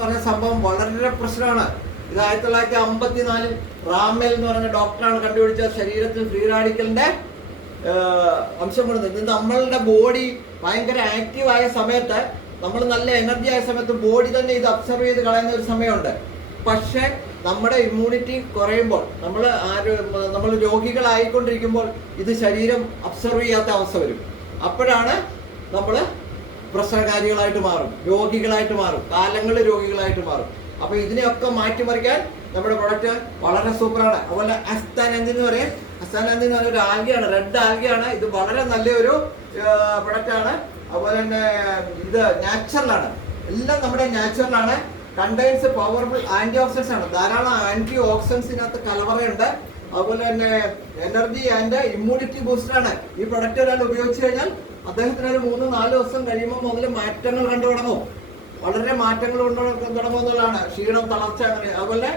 പറഞ്ഞ സംഭവം വളരെ പ്രശ്നമാണ്. ഇത് 1954 റാമെൽ എന്ന് പറഞ്ഞ ഡോക്ടറാണ് കണ്ടുപിടിച്ച ശരീരത്തിൽ ഫ്രീ റാഡിക്കലിന്റെ അംശം കൊടുക്കുന്നത്. ഇത് നമ്മളുടെ ബോഡി ഭയങ്കര ആക്റ്റീവായ സമയത്ത്, നമ്മൾ നല്ല എനർജി ആയ സമയത്ത് ബോഡി തന്നെ ഇത് അബ്സർവ് ചെയ്ത് കളയുന്ന ഒരു സമയമുണ്ട്. പക്ഷെ നമ്മുടെ ഇമ്മ്യൂണിറ്റി കുറയുമ്പോൾ, നമ്മൾ രോഗികളായിക്കൊണ്ടിരിക്കുമ്പോൾ ഇത് ശരീരം അബ്സർവ് ചെയ്യാത്ത അവസ്ഥ വരും. അപ്പോഴാണ് നമ്മൾ പ്രശ്നകാരികളായിട്ട് മാറും, രോഗികളായിട്ട് മാറും, കാലങ്ങളിൽ രോഗികളായിട്ട് മാറും. അപ്പൊ ഇതിനെയൊക്കെ മാറ്റിമറിക്കാൻ നമ്മുടെ പ്രൊഡക്റ്റ് വളരെ സൂപ്പറാണ്. അതുപോലെ അസ്താനന്ദി എന്ന് പറയും. അസ്താനന്ദി എന്ന് പറഞ്ഞ ഒരു ആൽഗയാണ്, റെഡ് ആൽഗയാണ്. ഇത് വളരെ നല്ലൊരു പ്രൊഡക്റ്റ് ആണ്. അതുപോലെ തന്നെ ഇത് നാച്ചുറലാണ്, എല്ലാം നമ്മുടെ നാച്ചുറലാണ്. കണ്ടെയ്ൻസ് പവർഫുൾ ആന്റി ഓക്സിഡൻസ് ആണ്, ധാരാളം ആന്റി ഓക്സിഡൻസിനകത്ത് കലവറയുണ്ട്. അതുപോലെ തന്നെ എനർജി ആൻഡ് ഇമ്മ്യൂണിറ്റി ബൂസ്റ്റർ ആണ്. ഈ പ്രൊഡക്റ്റ് ഒരാൾ ഉപയോഗിച്ച് കഴിഞ്ഞാൽ അദ്ദേഹത്തിന് ഒരു 3-4 ദിവസം കഴിയുമ്പോൾ മുതൽ മാറ്റങ്ങൾ കണ്ടു തുടങ്ങും. വളരെ മാറ്റങ്ങൾ തുടങ്ങുന്നതാണ്, ക്ഷീണം, തളർച്ച, അങ്ങനെ. അതുപോലെ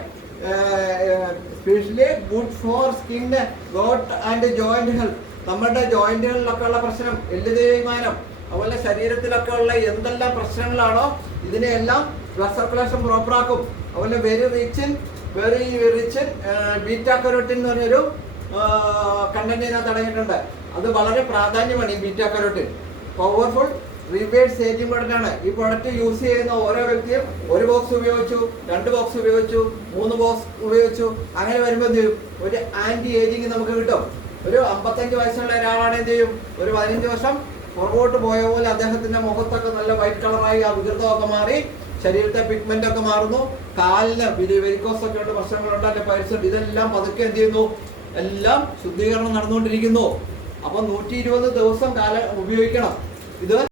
specially good for skin, got and joint health. നമ്മുടെ ജോയിന്റുകളിലൊക്കെ ഉള്ള പ്രശ്നം, എല്ല് തേയ്മാനം, അതുപോലെ ശരീരത്തിലൊക്കെ ഉള്ള എന്തെല്ലാം പ്രശ്നങ്ങളാണോ ഇതിനെയെല്ലാം ബ്ലഡ് സർക്കുലേഷൻ പ്രോപ്പറാക്കും. അതുപോലെ very rich in beta carotene എന്ന് പറഞ്ഞൊരു കണ്ടന്റ് ഇതിനകത്ത് അടങ്ങിയിട്ടുണ്ട്. അത് വളരെ പ്രാധാന്യമാണ്. ഈ beta carotene powerful reverse ageing product ആണ്. ഈ പ്രൊഡക്റ്റ് യൂസ് ചെയ്യുന്ന ഓരോ വ്യക്തിയും 1 ബോക്സ് ഉപയോഗിച്ചു, 2 ബോക്സ് ഉപയോഗിച്ചു, 3 ബോക്സ് ഉപയോഗിച്ചു, അങ്ങനെ വരുമ്പോൾ എന്ത് ചെയ്യും? ഒരു ആന്റി ഏജിങ് നമുക്ക് കിട്ടും. ഒരു 55 വയസ്സുള്ള ഒരാളാണ് എന്ത് ചെയ്യും? ഒരു 15 വർഷം പുറകോട്ട് പോയ പോലെ അദ്ദേഹത്തിന്റെ മുഖത്തൊക്കെ നല്ല വൈറ്റ് കളറായി, ആ വികൃതമൊക്കെ മാറി, ശരീരത്തെ പിഗ്മെന്റ് ഒക്കെ മാറുന്നു, കാലിന് വെരിക്കോസ് ഒക്കെ ഉണ്ട്, പ്രശ്നങ്ങളുണ്ട്, അല്ലെ പൈൽസ് ഉണ്ട്. ഇതെല്ലാം പതുക്കെ എന്ത് ചെയ്യുന്നു? എല്ലാം ശുദ്ധീകരണം നടന്നുകൊണ്ടിരിക്കുന്നു. അപ്പൊ 120 ദിവസം കാലം ഉപയോഗിക്കണം ഇത്.